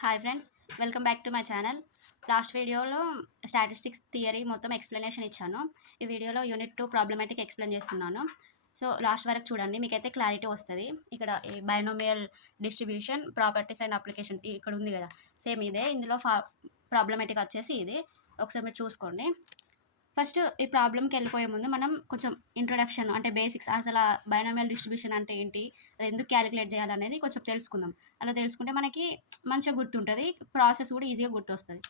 Hi friends, welcome back to my channel. Last వీడియోలో statistics theory మొత్తం explanation ఇచ్చాను. ఈ వీడియోలో యూనిట్ 2 ప్రాబ్లమాటిక్ ఎక్స్ప్లెయిన్ చేస్తున్నాను. సో లాస్ట్ వరకు చూడండి, మీకైతే క్లారిటీ వస్తుంది. ఇక్కడ ఈ binomial distribution properties and applications ఇక్కడ ఉంది కదా, సేమ్ ఇదే. ఇందులో ప్రాబ్లమాటిక్ వచ్చేసి ఇది. ఒకసారి మీరు చూసుకోండి. ఫస్ట్ ఈ ప్రాబ్లంకి వెళ్ళిపోయే ముందు మనం కొంచెం ఇంట్రొడక్షన్ అంటే బేసిక్స్, అసలు బైనామియల్ డిస్ట్రిబ్యూషన్ అంటే ఏంటి, అది ఎందుకు క్యాలిక్యులేట్ చేయాలనేది కొంచెం తెలుసుకుందాం. అలా తెలుసుకుంటే మనకి మంచిగా గుర్తుంటుంది, ప్రాసెస్ కూడా ఈజీగా గుర్తొస్తుంది.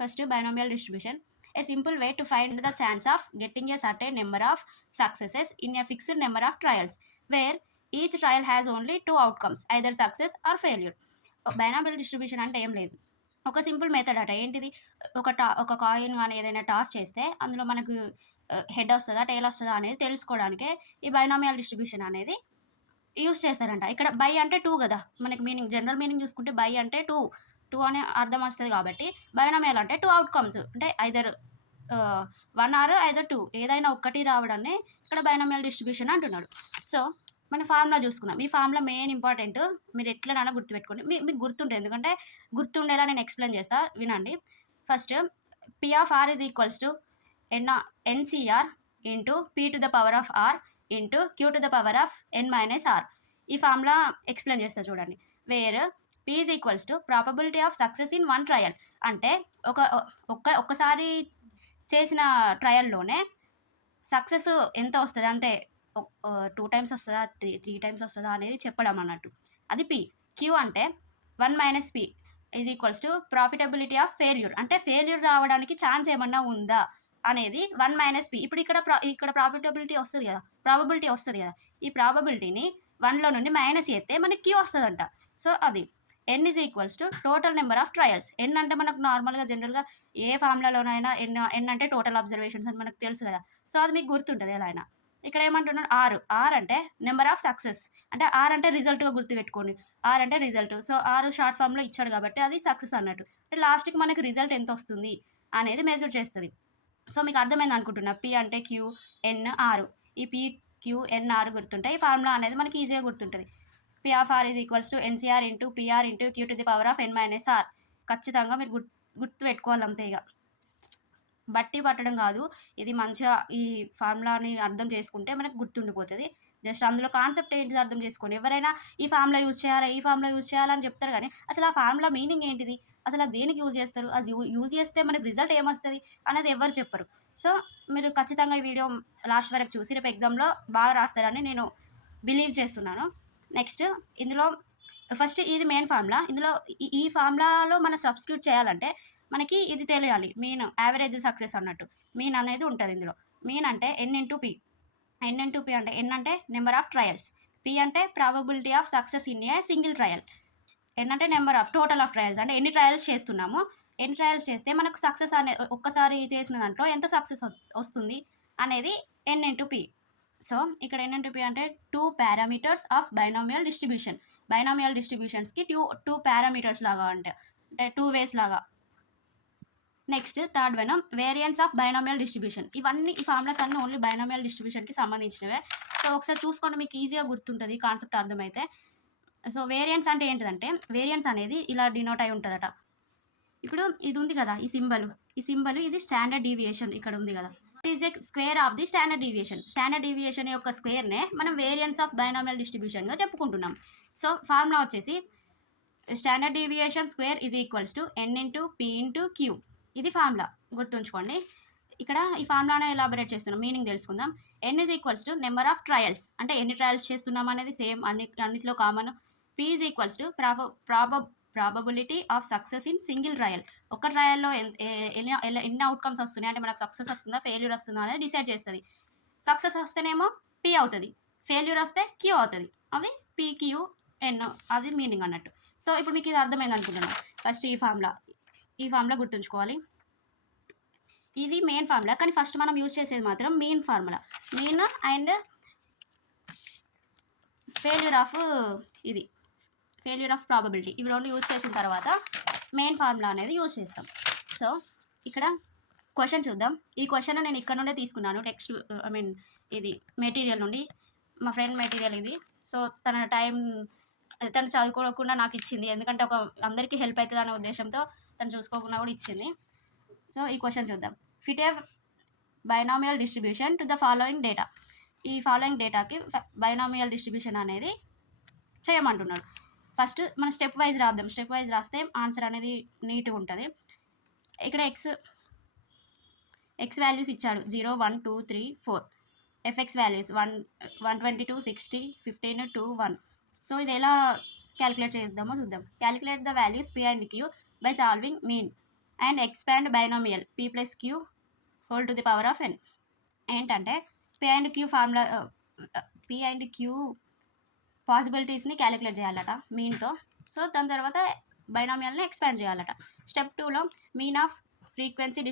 First binomial distribution, A simple way to find the chance of getting a certain number of successes in a fixed number of trials wear each trial has only 2 outcomes, either success or failure. Binomial distribution అంటే ఏం లేదు, ఒక simple method అట. ఏంటిది, ఒక coin కానీ ఏదైనా toss చేస్తే అందులో మనకు హెడ్ వస్తుందా టైల్ వస్తుందా అనేది తెలుసుకోవడానికే ఈ బైనామియల్ డిస్ట్రిబ్యూషన్ అనేది యూస్ చేస్తారంట. ఇక్కడ బై అంటే 2 కదా, మనకి మీనింగ్ జనరల్ మీనింగ్ చూసుకుంటే బై అంటే 2 అనే అర్థం వస్తుంది. కాబట్టి బైనామియల్ అంటే 2 అవుట్కమ్స్, అంటే ఐదర్ 1 ఆర్ ఐదర్ 2, ఏదైనా ఒక్కటి రావడాన్ని ఇక్కడ బైనామియల్ డిస్ట్రిబ్యూషన్ అంటున్నాడు. సో మన ఫార్ములా చూసుకుందాం. ఈ ఫార్ములా మెయిన్ ఇంపార్టెంట్, మీరు ఎట్లనైనా గుర్తుపెట్టుకోండి. మీకు గుర్తుంటుంది, ఎందుకంటే గుర్తుండేలా నేను ఎక్స్ప్లెయిన్ చేస్తా, వినండి. First P of R is equals to nCr into P to the power of R into Q to the power of N minus R. ఈ ఫార్ములా ఎక్స్ప్లెయిన్ చేస్తా చూడండి. Where P is equals to probability of success in one trial, అంటే ఒక్కసారి చేసిన ట్రయల్లోనే success ఎంత వస్తుంది, అంటే 2 times వస్తుందా, 3 టైమ్స్ వస్తుందా అనేది చెప్పడం అన్నట్టు. అది పి. క్యూ అంటే 1 minus P is equals to profitability of failure, అంటే ఫెయిల్యూర్ రావడానికి ఛాన్స్ ఏమన్నా ఉందా అనేది 1 మైనస్ పి. ఇప్పుడు ఇక్కడ ప్రాఫిటబిలిటీ వస్తుంది కదా, ప్రాబబిలిటీ వస్తుంది కదా, ఈ ప్రాబబిలిటీని 1లో నుండి మైనస్ చేస్తే మనకి క్యూ వస్తుందంట. సో అది n is equals to total number of trials. N అంటే మనకు నార్మల్గా జనరల్గా ఏ ఫార్ములాలోనైనా ఎన్ అంటే టోటల్ అబ్జర్వేషన్స్ అని మనకు తెలుసు కదా. సో అది మీకు గుర్తుంటుంది ఎలా అయినా. ఇక్కడ ఏమంటున్నాడు, ఆర్ అంటే నెంబర్ ఆఫ్ సక్సెస్, అంటే ఆర్ అంటే రిజల్ట్గా గుర్తుపెట్టుకోండి. ఆర్ అంటే రిజల్ట్, సో ఆర్ షార్ట్ ఫామ్లో ఇచ్చాడు కాబట్టి అది సక్సెస్ అన్నట్టు. అంటే లాస్ట్కి మనకి రిజల్ట్ ఎంత వస్తుంది అనేది మెజర్ చేస్తుంది. సో మీకు అర్థమైంది అనుకుంటున్నా. పి అంటే క్యూ ఎన్ ఆర్, ఈ పి క్యూ ఎన్ ఆర్ గుర్తుంటాయి. ఈ ఫార్ములా అనేది మనకి ఈజీగా గుర్తుంటుంది. P of R is equals to nCr into PR into Q to the power of N minus R. ఖచ్చితంగా మీరు గుర్తు పెట్టుకోవాలి అంతే. ఇక బట్టి పట్టడం కాదు, ఇది మంచిగా ఈ ఫార్ములాని అర్థం చేసుకుంటే మనకు గుర్తుండిపోతుంది. జస్ట్ అందులో కాన్సెప్ట్ ఏంటిది అర్థం చేసుకోండి. ఎవరైనా ఈ ఫార్ములా యూజ్ చేయాలి, ఈ ఫార్ములా యూజ్ చేయాలని చెప్తారు, కానీ అసలు ఆ ఫార్ములా మీనింగ్ ఏంటిది, అసలు అది దేనికి యూజ్ చేస్తారు, అది యూజ్ చేస్తే మనకు రిజల్ట్ ఏమొస్తుంది అనేది ఎవరు చెప్పరు. సో మీరు ఖచ్చితంగా ఈ వీడియో లాస్ట్ వరకు చూసి రేపు ఎగ్జామ్లో బాగా రాస్తారని నేను బిలీవ్ చేస్తున్నాను. నెక్స్ట్ ఇందులో ఫస్ట్ ఇది మెయిన్ ఫార్ములా. ఇందులో ఈ ఫార్ములాలో మనం సబ్స్టిట్యూట్ చేయాలంటే మనకి ఇది తెలియాలి, మీన్ యావరేజ్ సక్సెస్ అన్నట్టు. మీన్ అనేది ఉంటుంది ఇందులో. మీన్ అంటే n into p. N into p అంటే ఎన్ అంటే నెంబర్ ఆఫ్ ట్రయల్స్, పి అంటే probability of success in a single trial, n అంటే number of total of trials, అంటే ఎన్ని ట్రయల్స్ చేస్తున్నామో, ఎన్ని ట్రయల్స్ చేస్తే మనకు సక్సెస్ అనే ఒక్కసారి చేసిన దాంట్లో ఎంత సక్సెస్ వస్తుంది అనేది ఎన్ ఇంటూ పి. సో ఇక్కడ ఎన్ ఇంటూ పి అంటే 2 parameters of binomial distribution. Binomial డిస్ట్రిబ్యూషన్స్కి టూ పారామీటర్స్ లాగా, అంటే 2 వేస్ లాగా. Next third one variance of binomial distribution. ఇవన్నీ ఈ ఫార్ములాస్ అన్నీ ఓన్లీ బైనామియల్ డిస్ట్రిబ్యూషన్కి సంబంధించినవే. సో ఒకసారి చూసుకోండి, మీకు ఈజీగా గుర్తుంటుంది కాన్సెప్ట్ అర్థమైతే. సో వేరియన్స్ అంటే ఏంటిదంటే, వేరియన్స్ అనేది ఇలా డినోట్ అయి ఉంటుందట. ఇప్పుడు ఇది ఉంది కదా, ఈ సింబల్ ఇది స్టాండర్డ్ డీవియేషన్ ఇక్కడ ఉంది కదా, it is a square of the standard deviation. Standard deviation యొక్క స్క్వేర్నే మనం వేరియన్స్ ఆఫ్ బైనామియల్ డిస్ట్రిబ్యూషన్గా చెప్పుకుంటున్నాం. సో ఫార్ములా వచ్చేసి standard deviation square is equals to n into p into q. ఇది ఫార్ములా, గుర్తుంచుకోండి. ఇక్కడ ఈ ఫార్ములానే ఎలాబరేట్ చేస్తున్నాం, మీనింగ్ తెలుసుకుందాం. N is equals to number of trials, అంటే ఎన్ని ట్రయల్స్ చేస్తున్నాం అనేది సేమ్ అన్నిట్లో common. P is equals to probability of success in single trial. ఒక ట్రయల్లో ఎన్ని అవుట్కమ్స్ వస్తున్నాయి, అంటే మనకు సక్సెస్ వస్తుందా ఫెయిల్యూర్ వస్తుందా అనేది డిసైడ్ చేస్తుంది. సక్సెస్ వస్తేనేమో పి అవుతుంది, ఫెయిల్యూర్ వస్తే క్యూ అవుతుంది. అది పిక్యూఎన్, అది మీనింగ్ అన్నట్టు. సో ఇప్పుడు మీకు ఇది అర్థమైంది అనుకుంటున్నాను. ఫస్ట్ ఈ ఫార్ములా గుర్తుంచుకోవాలి. ఇది మెయిన్ ఫార్ములా, కానీ ఫస్ట్ మనం యూజ్ చేసేది మాత్రం mean formula. Mean and failure of probability, ఇవి రెండు యూజ్ చేసిన తర్వాత మెయిన్ ఫార్ములా అనేది యూజ్ చేస్తాం. సో ఇక్కడ క్వశ్చన్ చూద్దాం. ఈ క్వశ్చన్ నేను ఇక్కడ నుండే తీసుకున్నాను, టెక్స్ట్ ఇది మెటీరియల్ నుండి, మా ఫ్రెండ్ మెటీరియల్ ఇది. సో తన టైం తను చదువుకోకుండా నాకు ఇచ్చింది. ఎందుకంటే అందరికీ హెల్ప్ అవుతది అనే ఉద్దేశంతో తను చూసుకోకుండా కూడా ఇచ్చింది. సో, ఈ క్వెషన్ చూద్దాం. Fit a binomial distribution to the following data. ఈ ఫాలోయింగ్ డేటాకి బైనామియల్ డిస్ట్రిబ్యూషన్ అనేది చేయమంటున్నాడు. ఫస్ట్ మనం స్టెప్ వైజ్ రాద్దాం. స్టెప్ వైజ్ రాస్తే ఆన్సర్ అనేది నీట్‌గా ఉంటది. ఇక్కడ ఎక్స్ వాల్యూస్ ఇచ్చాడు. 0, 1, 2, 3, 4. FX values 122, 60, 15, 2, 1. సో, ఇది ఎలా క్యాలిక్యులేట్ చేద్దామో చూద్దాం. Calculate the values p and q by solving mean and expand binomial p plus q whole to the power of n. ఏంటంటే p and q formula, p and q పాసిబిలిటీస్ని calculate చేయాలట మీన్తో. So, దాని తర్వాత బైనామియల్ని expand చేయాలట. Step 2లో mean of frequency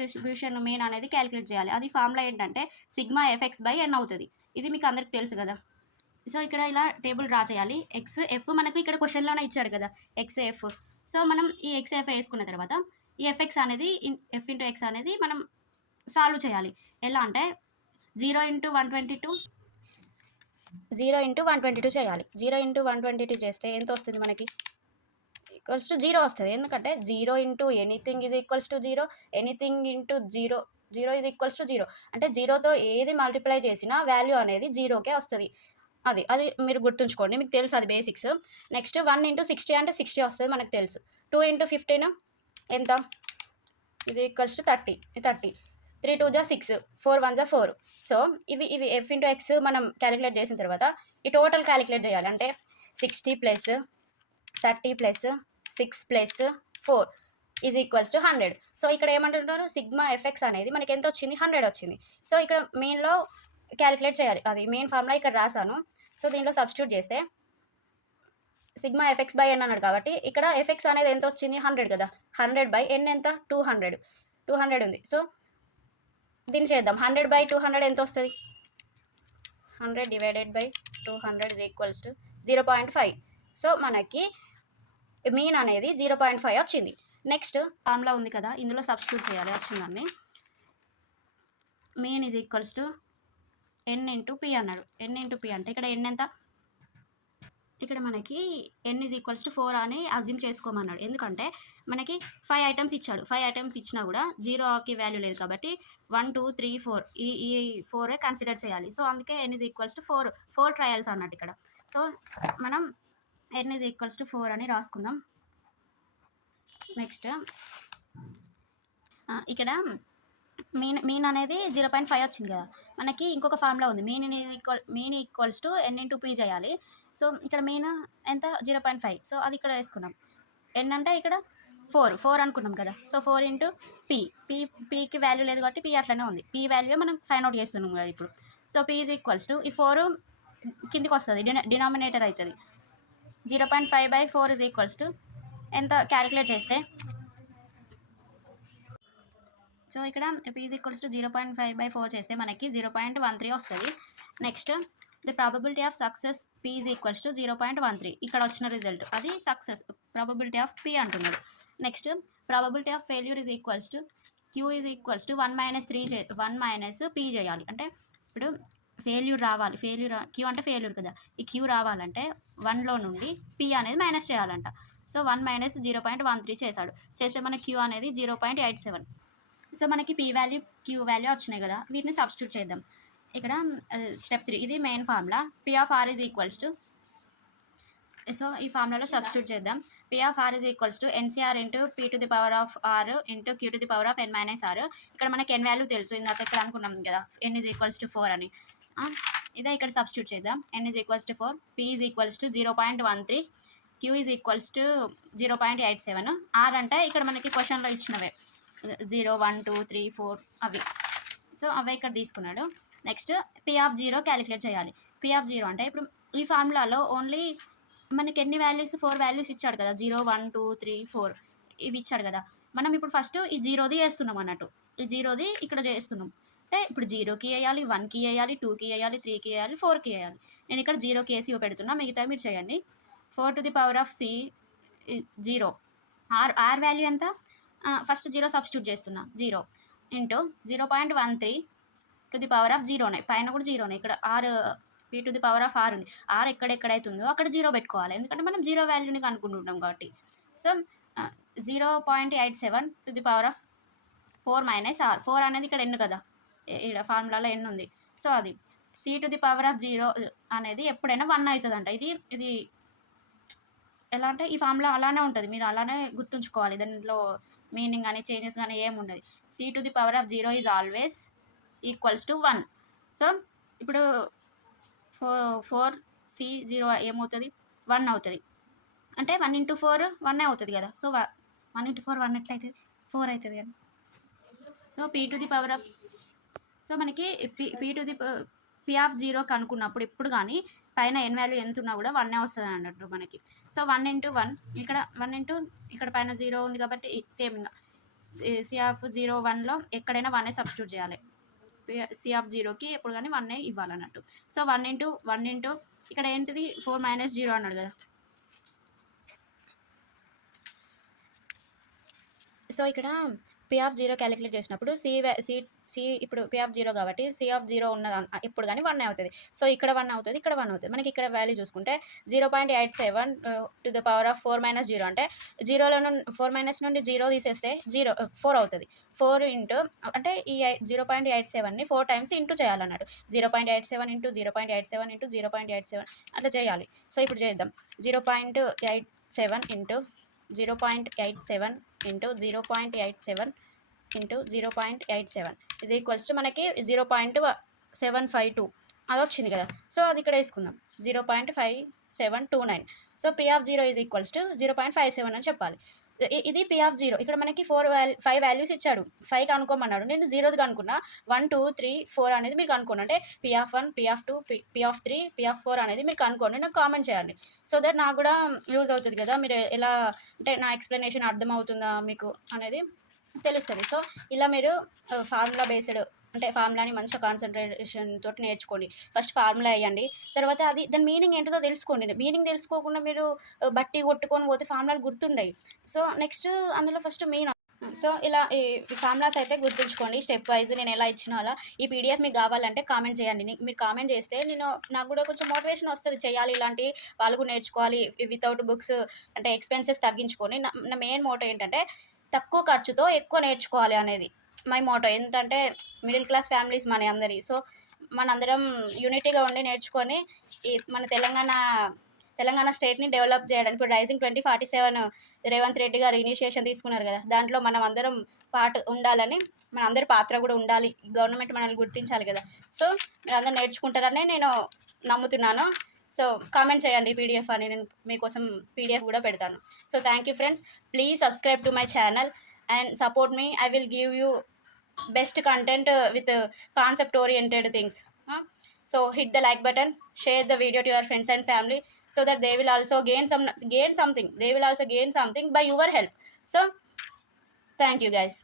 distribution mean అనేది క్యాలిక్యులేట్ చేయాలి. అది ఫార్ములా ఏంటంటే సిగ్మా ఎఫ్ఎక్స్ బై ఎన్ అవుతుంది. ఇది మీకు అందరికి తెలుసు కదా. సో, ఇక్కడ ఇలా టేబుల్ డ్రా చేయాలి. ఎఫ్ మనకు ఇక్కడ క్వశ్చన్లోనే ఇచ్చాడు కదా ఎఫ్. సో, మనం ఈ ఎఫ్ వేసుకున్న తర్వాత ఈ ఎఫ్ఎక్స్ అనేది ఎఫ్ ఇంటూ ఎక్స్ అనేది మనం సాల్వ్ చేయాలి. ఎలా అంటే 0 × 122 చేయాలి. 0 × 122 చేస్తే ఎంత వస్తుంది మనకి? ఈక్వల్స్ టు 0 వస్తుంది. ఎందుకంటే 0 × anything is equals to 0, anything into 0 is equals to 0. అంటే 0తో ఏది మల్టిప్లై చేసినా వాల్యూ అనేది 0కే వస్తుంది. అది మీరు గుర్తుంచుకోండి, మీకు తెలుసు అది బేసిక్స్. నెక్స్ట్ 1 × 60 అంటే 60 వస్తుంది, మనకు తెలుసు. 2 × 15 ఎంత? ఇది ఈక్వల్స్ టు 30. 3 2 జా 6, 4 1 జా 4. సో, ఇవి ఎఫ్ ఇంటూ ఎక్స్ మనం క్యాలిక్యులేట్ చేసిన తర్వాత ఈ టోటల్ క్యాలిక్యులేట్ చేయాలి. అంటే 60 + 30 + 6 + 4 ఈజ్ ఈక్వల్స్ టు 100. సో, ఇక్కడ ఏమంటున్నారు? సిగ్మా ఎఫ్ఎక్స్ అనేది మనకి ఎంత వచ్చింది? 100 వచ్చింది. సో, ఇక్కడ మెయిన్లో క్యాలిక్యులేట్ చేయాలి. అది మెయిన్ ఫార్ములా ఇక్కడ రాసాను. సో, దీనిలో సబ్స్టిట్యూట్ చేస్తే సిగ్మా ఎఫ్ఎక్స్ బై ఎన్ అన్నాడు కాబట్టి ఇక్కడ ఎఫ్ఎక్స్ అనేది ఎంత వచ్చింది? 100 కదా. 100/n ఎంత? 200 ఉంది. సో, దీన్ని చేద్దాం. 100/200 ఎంత వస్తుంది? 100 / 200 ఈజ్ ఈక్వల్స్ టు 0.5. సో, మనకి మీన్ అనేది 0.5 వచ్చింది. నెక్స్ట్ ఫార్ములా ఉంది కదా, ఇందులో సబ్స్టిట్యూట్ చేయాలి వచ్చిందాన్ని. Mean is equals to n × p అన్నాడు. n × p అంటే ఇక్కడ n ఎంత? ఇక్కడ మనకి n ఈజ్ ఈక్వల్స్ టు 4 అని అజ్యూమ్ చేసుకోమన్నాడు. ఎందుకంటే మనకి 5 ఐటమ్స్ ఇచ్చాడు. 5 ఐటమ్స్ ఇచ్చినా కూడా 0కి వాల్యూ లేదు కాబట్టి 1 2 3 4 ఈ 4 కన్సిడర్ చేయాలి. సో, అందుకే n is equals to 4 trials అన్నట్టు ఇక్కడ. సో, మనం n ఈజ్ ఈక్వల్స్ టు 4 అని రాసుకుందాం. నెక్స్ట్ ఇక్కడ మీన్ అనేది 0.5 వచ్చింది కదా. మనకి ఇంకొక ఫార్ములా ఉంది. Mean equals to n × p చేయాలి. సో, ఇక్కడ మీన్ ఎంత? 0.5. సో, అది ఇక్కడ వేసుకున్నాం. n అంటే ఇక్కడ 4 అనుకున్నాం కదా. సో, 4 × pకి వాల్యూ లేదు కాబట్టి p అట్లనే ఉంది. p వాల్యూ మనం ఫైండ్ అవుట్ చేస్తున్నాం కదా ఇప్పుడు. So, p is equals to ఈ 4 కిందికి వస్తుంది, డినామినేటర్ అవుతుంది. 0.5/4 ఈజ్ ఈక్వల్స్ టు ఎంత? క్యాలిక్యులేట్ చేస్తే సో, ఇక్కడ p ఈజ్ ఈక్వల్స్ టు 0.5/4 చేస్తే మనకి 0.13 వస్తుంది. Next the probability of success p is equals to 0.13. ఇక్కడ వచ్చిన రిజల్ట్ అది సక్సెస్ ప్రాబబిలిటీ ఆఫ్ p అంటున్నాడు. Next probability of failure is equals to q is equals to 1 - p చేయాలి. అంటే ఇప్పుడు ఫెయిల్యూర్ రావాలి. q అంటే ఫెయిల్యూర్ కదా. ఈ q రావాలంటే 1లో నుండి p అనేది మైనస్ చేయాలంట. సో, 1 - 0.13 చేస్తే మన q అనేది 0.87. సో, మనకి p వాల్యూ q వాల్యూ వచ్చినాయి కదా, వీటిని సబ్స్టిట్యూట్ చేద్దాం. ఇక్కడ స్టెప్ 3 ఇది main formula. p of r is equals to, so, ఈ ఫార్ములాలో సబ్స్టిట్యూట్ చేద్దాం. p of r is equals to NCR × p to the power of r × q to the power of n - r. ఇక్కడ మనకి n value తెలుసు, ఇందాక ఇక్కడ అనుకున్నాం కదా n is equals to 4 అని. ఇదే ఇక్కడ సబ్స్టిట్యూట్ చేద్దాం. n is equals to 4, p is equals to 0.13, q is equals to 0.87. r అంటే ఇక్కడ మనకి క్వశ్చన్లో ఇచ్చినవే 0 1 2 3 4 అవి. సో, అవే ఇక్కడ తీసుకున్నాడు. నెక్స్ట్ p ఆఫ్ 0 క్యాలిక్యులేట్ చేయాలి. p ఆఫ్ 0 అంటే ఇప్పుడు ఈ ఫార్ములాలో ఓన్లీ మనకి ఎన్ని వాల్యూస్? 4 వాల్యూస్ ఇచ్చాడు కదా. 0 1 2 3 4 ఇవి ఇచ్చాడు కదా. మనం ఇప్పుడు ఫస్ట్ ఈ 0ది వేస్తున్నాం అన్నట్టు. ఈ 0ది ఇక్కడ చేస్తున్నాం. అంటే ఇప్పుడు 0కి వేయాలి, 1కి వేయాలి, 2కి వేయాలి, 3కి వేయాలి, 4కి వేయాలి. నేను ఇక్కడ 0కి వేసి పెడుతున్నా, మిగతా మీరు చేయండి. 4 to the power of c 0. r value ఎంత? ఫస్ట్ 0 సబ్స్టిట్యూట్ చేస్తున్నా. 0 × 0.13 టు ది పవర్ ఆఫ్ 0 పైన కూడా 0 ఇక్కడ r p to the power of r ఉంది. r ఎక్కడెక్కడైతే ఉందో అక్కడ 0 పెట్టుకోవాలి. ఎందుకంటే మనం 0 వాల్యూని కనుక్కుంటుంటాం కాబట్టి. So 0.87 to the power of 4 minus r. 4 అనేది ఇక్కడ n కదా, ఇక్కడ ఫార్ములాలో n ఉంది. సో అది c to the power of 0 అనేది ఎప్పుడైనా 1 అవుతుందంట. ఇది ఎలా అంటే ఈ ఫార్ములా అలానే ఉంటుంది, మీరు అలానే గుర్తుంచుకోవాలి. దాంట్లో మీనింగ్ కానీ చేంజెస్ కానీ ఏముండదు. c to the power of 0 is always equals to 1. So ఇప్పుడు 4c0 ఏమవుతుంది, 1 అవుతుంది. అంటే 1 ఇంటూ 4 1 అవుతుంది కదా. సో 1 ఇంటూ 4 1 ఎట్లయితుంది, 4 అవుతుంది కదా. So p to the power of, so మనకి p to the p of 0 కనుక్కున్నప్పుడు ఎప్పుడు కానీ పైన n వాల్యూ ఎంత ఉన్నా కూడా 1 వస్తుంది అన్నట్టు మనకి. సో 1 ఇంటూ 1 ఇక్కడ 1 ఇంటూ ఇక్కడ పైన 0 ఉంది కాబట్టి సేమ్ ఇంకా c ఆఫ్ 0 1లో ఎక్కడైనా 1 సబ్స్టిట్యూట్ చేయాలి. c ఆఫ్ 0కి ఎప్పుడు కానీ 1 ఇవ్వాలన్నట్టు. సో 1 ఇంటూ ఇక్కడ ఏంటిది 4 మైనస్ 0 అన్నాడు కదా. సో ఇక్కడ p ఆఫ్ 0 క్యాలిక్యులేట్ చేసినప్పుడు c ఇప్పుడు p ఆఫ్ 0 కాబట్టి c ఆఫ్ 0 ఉన్నది ఎప్పుడు కానీ 1 అవుతుంది. సో ఇక్కడ 1 అవుతుంది, ఇక్కడ 1 అవుతుంది. మనకి ఇక్కడ వాల్యూ చూసుకుంటే 0.87 to the power of 4 minus 0 అంటే 0లో 4 మైనస్ నుండి 0 తీసేస్తే 4 అవుతుంది. 4 ఇంటూ అంటే ఈ 0.87ని 4 టైమ్స్ ఇంటూ చేయాలన్నట్టు. 0.87 ఇంటూ 0.87 ఇంటూ 0.87 అట్లా చేయాలి. సో ఇప్పుడు చేద్దాం. 0.87 into 0.87 into 0.87 into 0.87 is equals to మనకి 0.752 అది వచ్చింది కదా. సో అది ఇక్కడ వేసుకుందాం 0.5729. So p of 0 is equals to 0.57 అని చెప్పాలి. ఇది p ఆఫ్ 0. ఇక్కడ మనకి 5 వాల్యూస్ ఇచ్చాడు, 5 కనుక్కోమన్నాడు. నేను 0ది కనుక్కున్నా. 1 2 3 4 అనేది మీరు కనుక్కోండి. అంటే p of 1 p of 2 p of 3 p of 4 అనేది మీరు కనుక్కోండి, నాకు కామెంట్ చేయండి. సో దట్ నాకు కూడా యూజ్ అవుతుంది కదా, మీరు ఎలా అంటే నా ఎక్స్ప్లెనేషన్ అర్థమవుతుందా మీకు అనేది తెలుస్తుంది. సో ఇలా మీరు ఫార్ములా బేస్డ్ అంటే ఫార్ములాని మంచిగా కాన్సన్ట్రేషన్ తోటి నేర్చుకోండి. ఫస్ట్ ఫార్ములా వేయండి, తర్వాత అది దాని మీనింగ్ ఏంటో తెలుసుకోండి. మీనింగ్ తెలుసుకోకుండా మీరు బట్టి కొట్టుకొని పోతే ఫార్ములాలు గుర్తుండయి. సో నెక్స్ట్ అందులో ఫస్ట్ మెయిన్. సో ఇలా ఈ ఫార్ములాస్ అయితే గుర్తుంచుకోండి స్టెప్ వైజ్. నేను ఎలా ఇచ్చినా అలా. ఈ పీడిఎఫ్ మీకు కావాలంటే కామెంట్ చేయండి. మీరు కామెంట్ చేస్తే నాకు కూడా కొంచెం మోటివేషన్ వస్తుంది, చేయాలి ఇలాంటి వాళ్ళు కూడా నేర్చుకోవాలి వితౌట్ బుక్స్. అంటే ఎక్స్పెన్సెస్ తగ్గించుకొని నా మెయిన్ మోటో ఏంటంటే తక్కువ ఖర్చుతో ఎక్కువ నేర్చుకోవాలి అనేది మై మోటో. ఏంటంటే మిడిల్ క్లాస్ ఫ్యామిలీస్ మన అందరి. సో మనందరం యూనిటీగా ఉండి నేర్చుకొని మన తెలంగాణ స్టేట్ని డెవలప్ చేయడానికి ఇప్పుడు రైజింగ్ 2047 రేవంత్ రెడ్డి గారు ఇనిషియేషన్ తీసుకున్నారు కదా, దాంట్లో మనం అందరం ఉండాలని, మన అందరి పాత్ర కూడా ఉండాలి. గవర్నమెంట్ మనల్ని గుర్తించాలి కదా. సో మీరు అందరూ నేర్చుకుంటారని నేను నమ్ముతున్నాను. సో కామెంట్ చేయండి పీడిఎఫ్ అని, నేను మీకోసం పీడిఎఫ్ కూడా పెడతాను. So thank you friends, please subscribe to my channel and support me. I will give you best content with concept oriented things. So hit the like button, share the video to your friends and family, so that they will also gain something. They will also gain something by your help. So thank you guys.